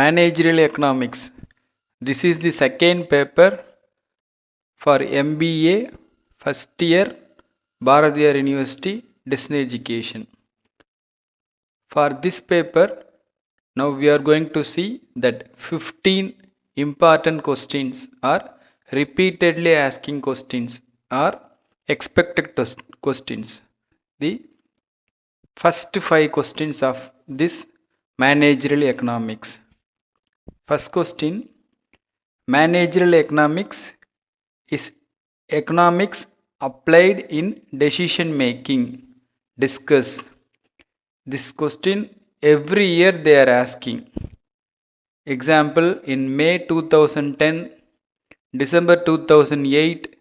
Managerial Economics. This is the second paper for MBA first year Bharathiar University Distance Education. For this paper, now we are going to see that 15 important questions are repeatedly asking questions or expected questions. The first 5 questions of this managerial economics. First question, managerial economics is economics applied in decision making. Discuss. This question every year they are asking. Example, in May 2010, December 2008,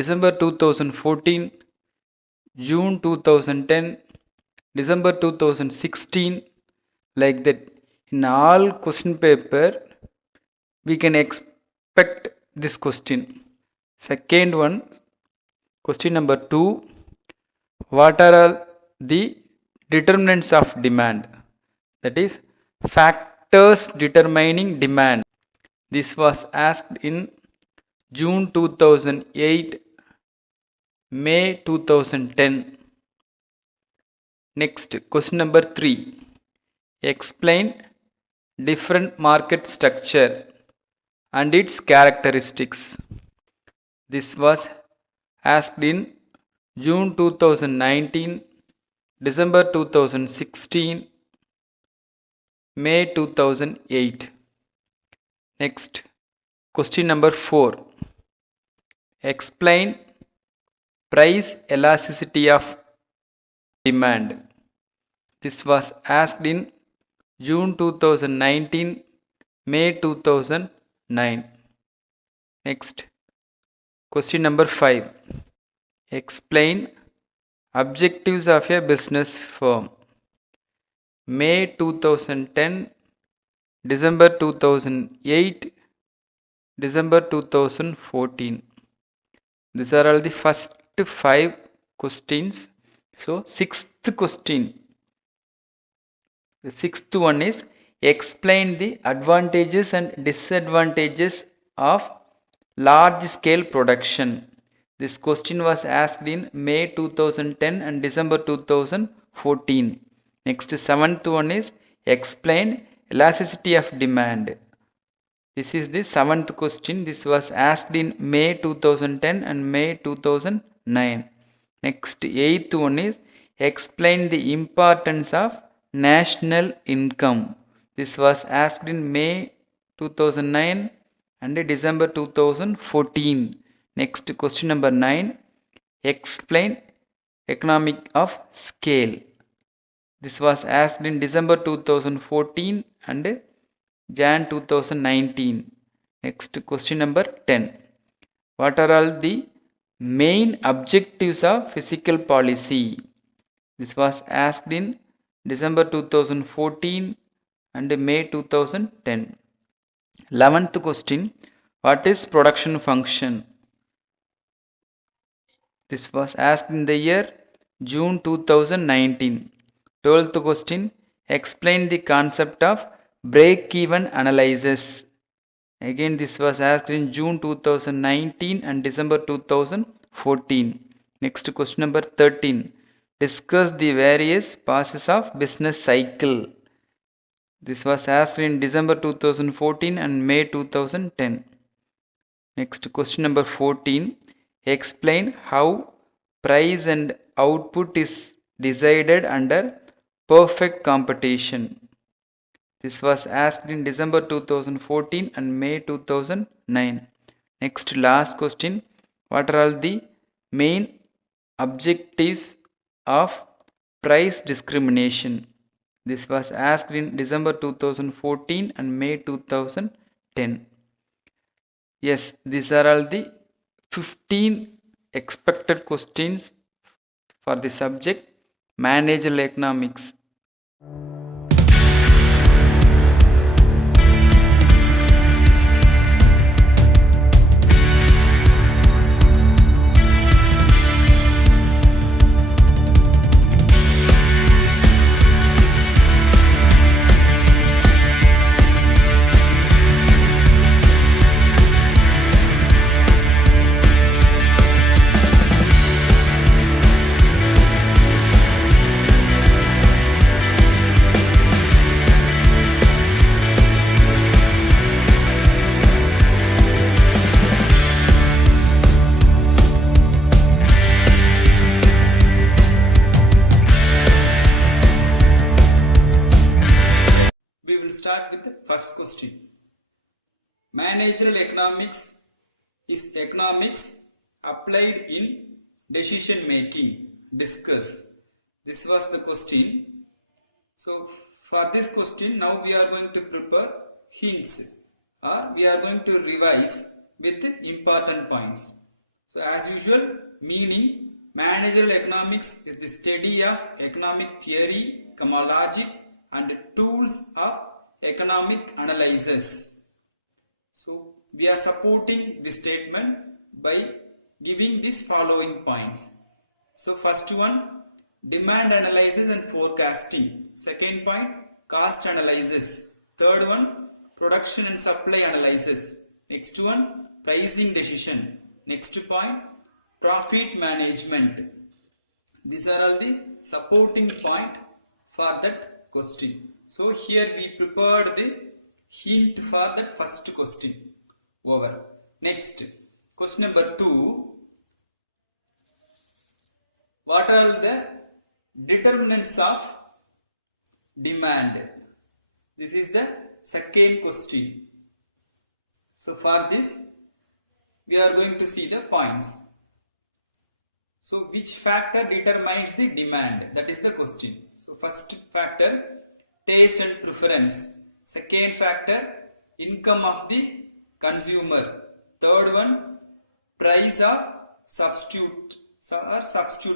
December 2014, June 2010, December 2016, like that. In all question paper, we can expect this question. Second one, question number 2, what are all the determinants of demand? That is, factors determining demand. This was asked in June 2008, May 2010. Next, question number 3. Explain different market structure and its characteristics. This was asked in June 2019, December 2016, May 2008. Next, question number 4. Explain price elasticity of demand. This was asked in June 2019, May 2009. Next, question number 5. Explain objectives of a business firm. May 2010, December 2008, December 2014. These are all the first 5 questions. So, sixth question. The sixth one is explain the advantages and disadvantages of large scale production. This question was asked in May 2010 and December 2014. Next, seventh one is explain elasticity of demand. This is the seventh question. This was asked in May 2010 and May 2009. Next, eighth one is explain the importance of national income. This was asked in May 2009 and December 2014. Next, question number 9. Explain economic of scale. This was asked in December 2014 and Jan 2019. Next, question number 10. What are all the main objectives of fiscal policy? This was asked in December 2014 and May 2010. 11th question. What is production function? This was asked in the year June 2019. 12th question. Explain the concept of break-even analysis. Again, this was asked in June 2019 and December 2014. Next, question number 13. Discuss the various phases of business cycle. This was asked in December 2014 and May 2010. Next, question number 14. Explain how price and output is decided under perfect competition. This was asked in December 2014 and May 2009. Next, last question. What are all the main objectives of price discrimination? This was asked in December 2014 and May 2010. Yes, these are all the 15 expected questions for the subject Managerial Economics. First question. Managerial economics is economics applied in decision making. Discuss. This was the question. So for this question, now we are going to prepare hints, or we are going to revise with important points. So as usual, meaning: managerial economics is the study of economic theory, logic and tools of economic analysis. So we are supporting this statement by giving these following points. So first one, demand analysis and forecasting. Second point, cost analysis. Third one, production and supply analysis. Next one, pricing decision. Next point, profit management. These are all the supporting point for that question. So here we prepared the hint for that first question. Over. Next, question number 2. What are the determinants of demand? This is the second question. So for this, we are going to see the points. So which factor determines the demand? That is the question. So first factor, taste and preference. Second factor, income of the consumer. Third one, price of substitute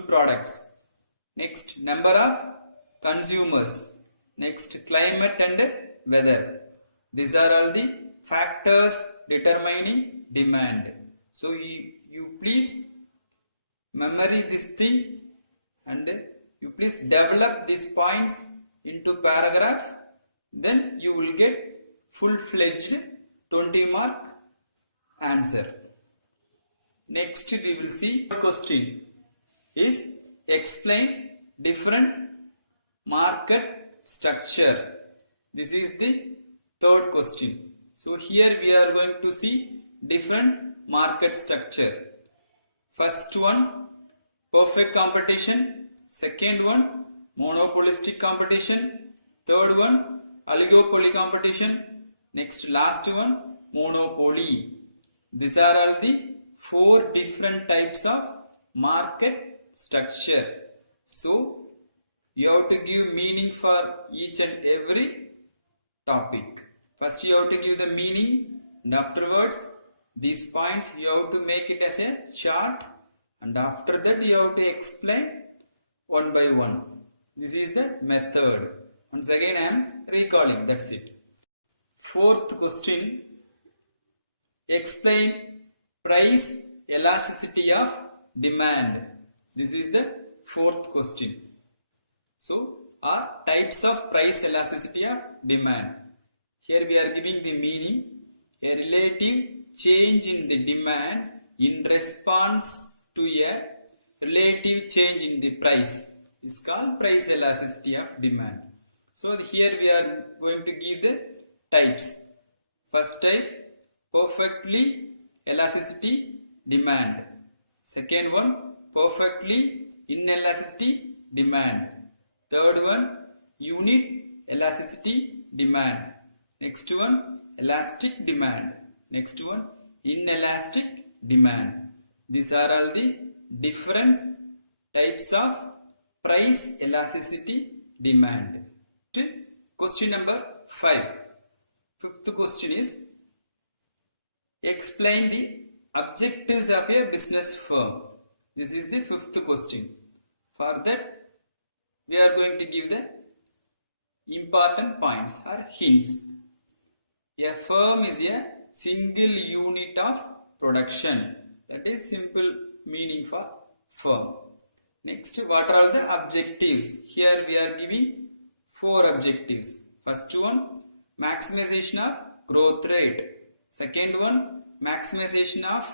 products. Next, number of consumers. Next, climate and weather. These are all the factors determining demand. So you please memory this thing, and you please develop these points into paragraph. Then you will get full-fledged 20-mark answer. Next we will see question is explain different market structure. This is the third question. So here we are going to see different market structure. First one, perfect competition. Second one, monopolistic competition. Third one, oligopoly competition. Next, last one, monopoly. These are all the 4 different types of market structure. So you have to give meaning for each and every topic. First you have to give the meaning, and afterwards these points you have to make it as a chart, and after that you have to explain one by one. This is the method. Once again I am recalling, that's it. Fourth question, explain price elasticity of demand. This is the fourth question. So are types of price elasticity of demand. Here we are giving the meaning: a relative change in the demand in response to a relative change in the price is called price elasticity of demand. So here we are going to give the types. First type, perfectly elasticity demand. Second one, perfectly inelasticity demand. Third one, unit elasticity demand. Next one, elastic demand. Next one, inelastic demand. These are all the different types of price elasticity demand. Question number 5. Fifth question is explain the objectives of a business firm. This is the fifth question. For that we are going to give the important points or hints. A firm is a single unit of production. That is simple meaning for firm. Next, what are all the objectives? Here we are giving 4 objectives. First one, maximization of growth rate. Second one, maximization of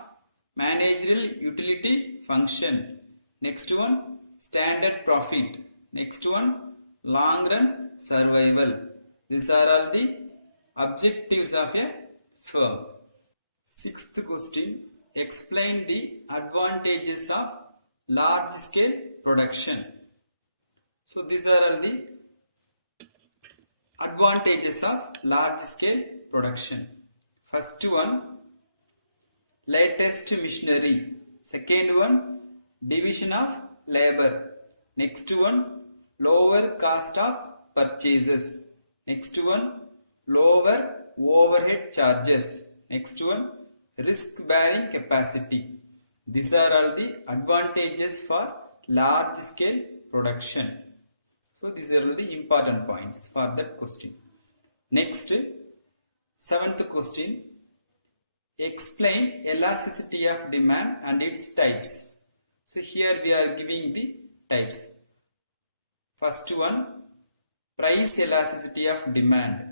managerial utility function. Next one, standard profit. Next one, long run survival. These are all the objectives of a firm. Sixth question, explain the advantages of large scale production. So these are all the advantages of large scale production. First one, latest machinery. Second one, division of labor. Next one, lower cost of purchases. Next one, lower overhead charges. Next one, risk bearing capacity. These are all the advantages for large scale production. So these are all the important points for that question. Next, seventh question. Explain elasticity of demand and its types. So here we are giving the types. First one, price elasticity of demand.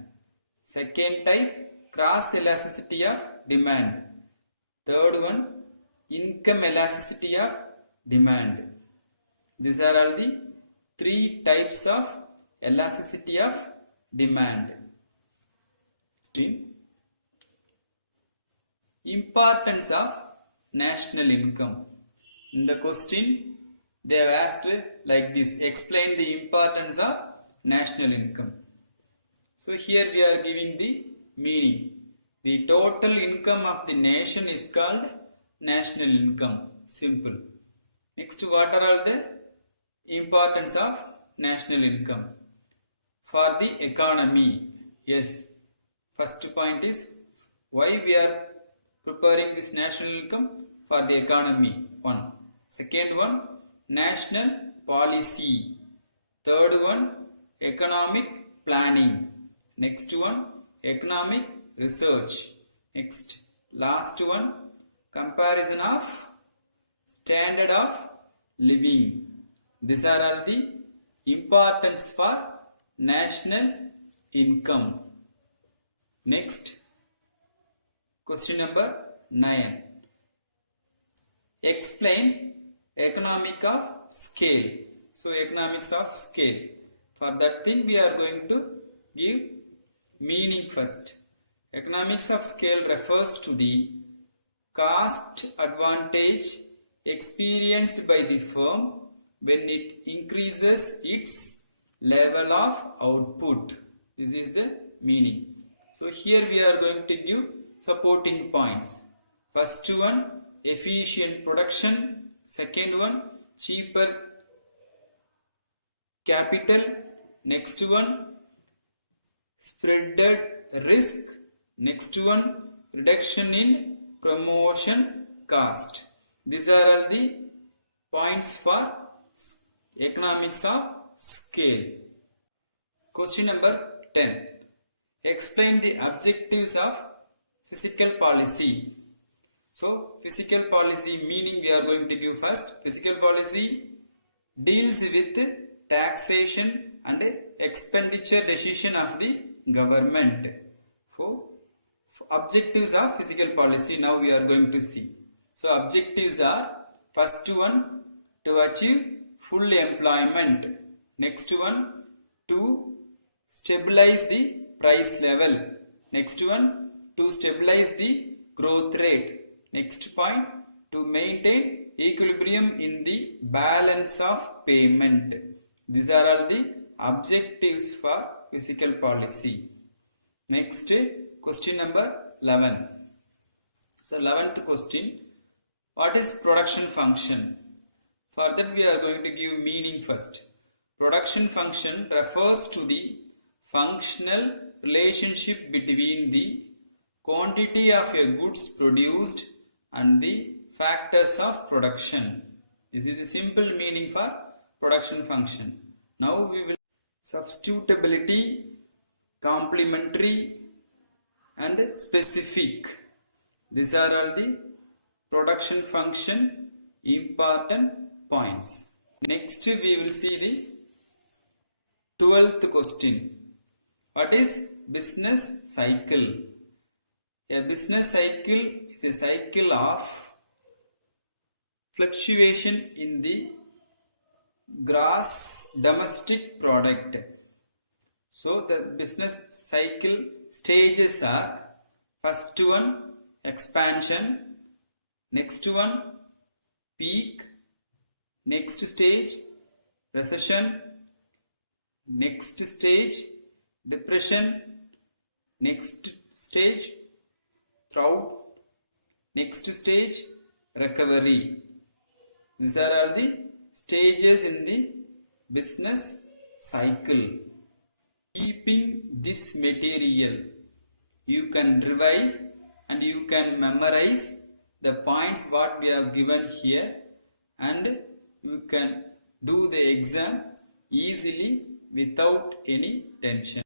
Second type, cross elasticity of demand. Third one, income elasticity of demand. These are all the three types of elasticity of demand. Importance of national income. In the question, they have asked like this: explain the importance of national income. So here we are giving the meaning. The total income of the nation is called national income. Simple. Next, what are all the importance of national income for the economy? Yes. First point is why we are preparing this national income for the economy. One. Second one, national policy. Third one, economic planning. Next one, economic research. Next, last one, comparison of standard of living. These are all the importance for national income. Next, question number 9. Explain economic of scale. So economics of scale. For that thing we are going to give meaning first. Economics of scale refers to the cost advantage experienced by the firm when it increases its level of output. This is the meaning. So here we are going to give supporting points. First one, efficient production. Second one, cheaper capital. Next one, spreaded risk. Next one, reduction in promotion cost. These are all the points for economics of scale. Question number 10. Explain the objectives of fiscal policy. So, fiscal policy meaning we are going to give first. Fiscal policy deals with taxation and expenditure decision of the government. For objectives of fiscal policy now we are going to see. So, objectives are first one, to achieve full employment. Next one, to stabilize the price level. Next one, to stabilize the growth rate. Next point, to maintain equilibrium in the balance of payment. These are all the objectives for fiscal policy. Next, question number 11. So 11th question, what is production function? For that we are going to give meaning first. Production function refers to the functional relationship between the quantity of a goods produced and the factors of production. This is a simple meaning for production function. Now we will substitutability, complementary and specific. These are all the production function important points. Next we will see the 12th question. What is business cycle? A business cycle is a cycle of fluctuation in the gross domestic product. So the business cycle stages are: first one, expansion. Next one, peak. Next stage, recession. Next stage, depression, next stage throughout, next stage recovery. These are all the stages in the business cycle. Keeping this material, you can revise and you can memorize the points what we have given here, and you can do the exam easily without any tension.